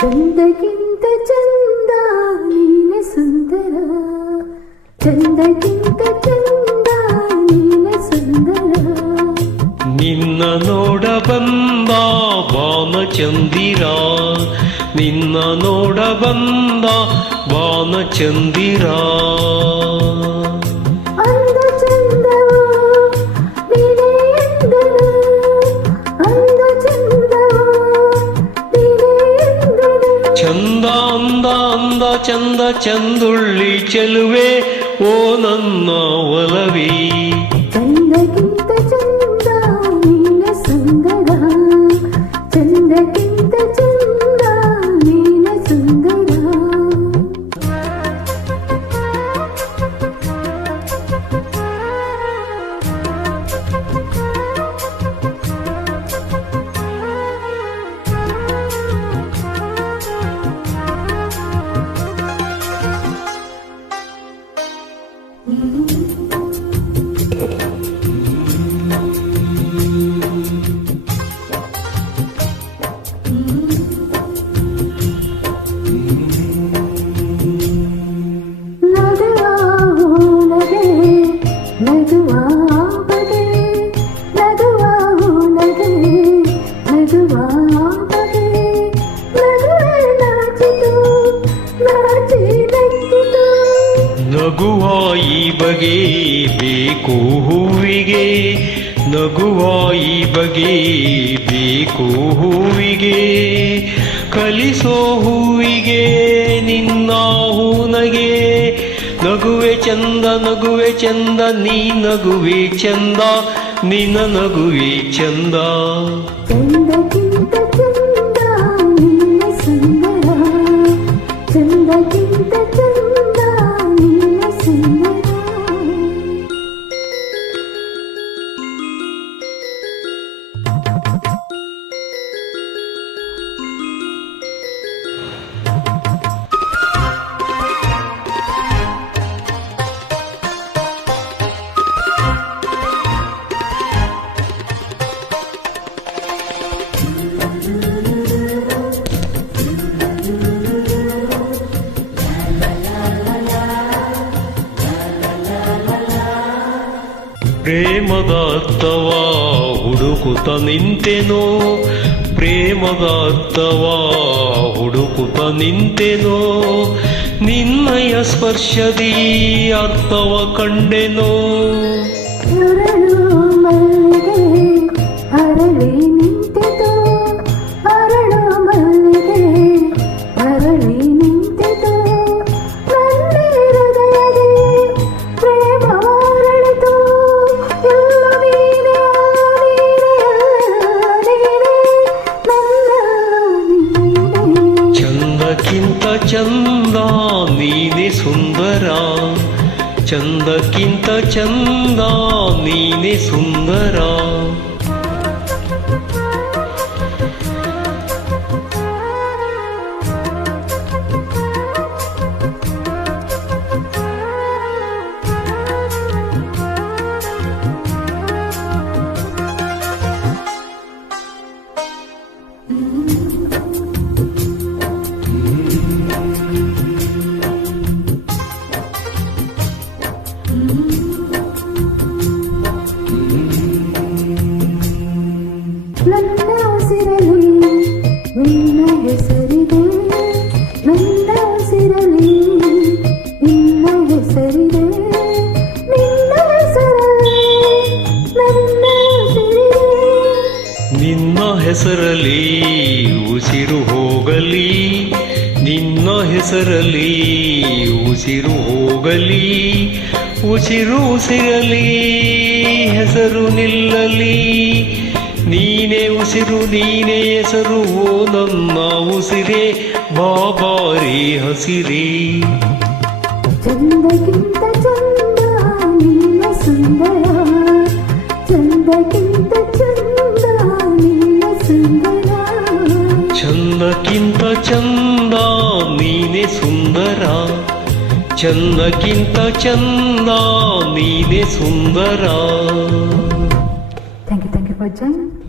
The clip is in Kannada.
ಚಂದಕ್ಕಿಂತ ಚಂದ ನೀನೆ ಸುಂದರ, ಚಂದಕ್ಕಿಂತ ಚಂದ ನೀನೆ ಸುಂದರ. ನಿನ್ನ ನೋಡ ಬಂದ ಬಾನ ಚಂದಿರ, ನಿನ್ನ ನೋಡ ಬಂದ ಬಾನ ಚಂದಿರ. ಅಂದ ಚಂದವೋ ನೀನೇ ಎಂದನು, ಅಂದ ಚಂದವೋ ನೀನೇ ಎಂದನು. ಚಂದ ಅಂದ ಅಂದ ಚಂದ ಚಂದುಳ್ಳಿ ಚೆಲುವೆ ಓ ನನ್ನ ಒಲವಿ. ಚಂದಕ್ಕಿಂತ ಚಂದ ನೀನೆ ಸುಂದರ, ಚಂದಕ್ಕಿಂತ ಚಂದ ನೀನೆ ಸುಂದರ. ನಗುವಾಯಿ ಬಗೆ ಬೇಕು ಹೂವಿಗೆ, ನಗುವಾಯಿ ಬಗೆ ಬೇಕು ಹೂವಿಗೆ. ಕಲಿಸೋ ಹೂವಿಗೆ ನಿನ್ನ ಹೂನಗೆ. ನಗುವೆ ಚಂದ ನಗುವೆ ಚಂದ ನೀ ನಗುವೆ ಚಂದ, ನಿನ್ನ ನಗುವೆ ಚಂದ. ಚಂದಕ್ಕಿಂತ ಚಂದ ನೀನೆ ಸುಂದರ, ಚಂದಕ್ಕಿಂತ ಚಂದ ನೀನೆ ಸುಂದರ. ಪ್ರೇಮದ ಅರ್ಥವ ಹುಡುಕುತ್ತ ನಿಂತೆನೋ, ಪ್ರೇಮದ ಅರ್ಥವ ಹುಡುಕುತ್ತ ನಿಂತೆನೋ. ನಿನ್ನಯ ಸ್ಪರ್ಶದಿ ಅರ್ಥವ ಕಂಡೆನೋ. ಅರಳು ಮಲ್ಲಿಗೆ ಅರಳಿ ನಿಂತೆತು, ಅರಳು ಮಲ್ಲಿಗೆ ಅರಳಿ ನಿಂತೆತು. ನನ್ನ ಹೃದಯದಿ ಪ್ರೇಮವಾರಳಿತು, ಎಲ್ಲ ನೀನೇ ಚಂದಕ್ಕಿಂತ ಚಂದ ನೀನೆ ಸುಂದರ, ಚಂದಕ್ಕಿಂತ ಚಂದ ನೀನೆ ಸುಂದರ. ನನ್ನ ಉಸಿರಲಿ ನಿನ್ನ ಹೆಸರಿದೆ, ನನ್ನ ಉಸಿರಲಿ ನಿನ್ನ ಹೆಸರಿದೆ, ನಿನ್ನ ಹೆಸರಲಿ ನನ್ನ ಉಸಿರಿದೆ. ನಿನ್ನ ಹೆಸರಲ್ಲಿ ಉಸಿರು ಹೋಗಲಿ, ನಿನ್ನ ಹೆಸರಲ್ಲಿ ಉಸಿರು ಹೋಗಲಿ, ಉಸಿರು ಉಸಿರಲಿ, ಹೆಸರು ನಿಲ್ಲಲಿ. ನೀನೇ ಉಸಿರು ನೀನೇ ಹೆಸರು, ಓ ನನ್ನ ಉಸಿರೇ ಬಾಬಾರಿ ಹಸಿರೇ. ಚಂದಕ್ಕಿಂತ ಚಂದ ನಿನ್ನ ಸುಂದರ, ಚಂದಕ್ಕಿಂತ ಚಂದ ನಿನ್ನ ಸುಂದರ. ಚಂದಕ್ಕಿಂತ ಚಂದ ನೀನೆ ಸುಂದರ, ಚಂದಕ್ಕಿಂತ ಚಂದ ನೀನೆ ಸುಂದರ. Thank you for joining.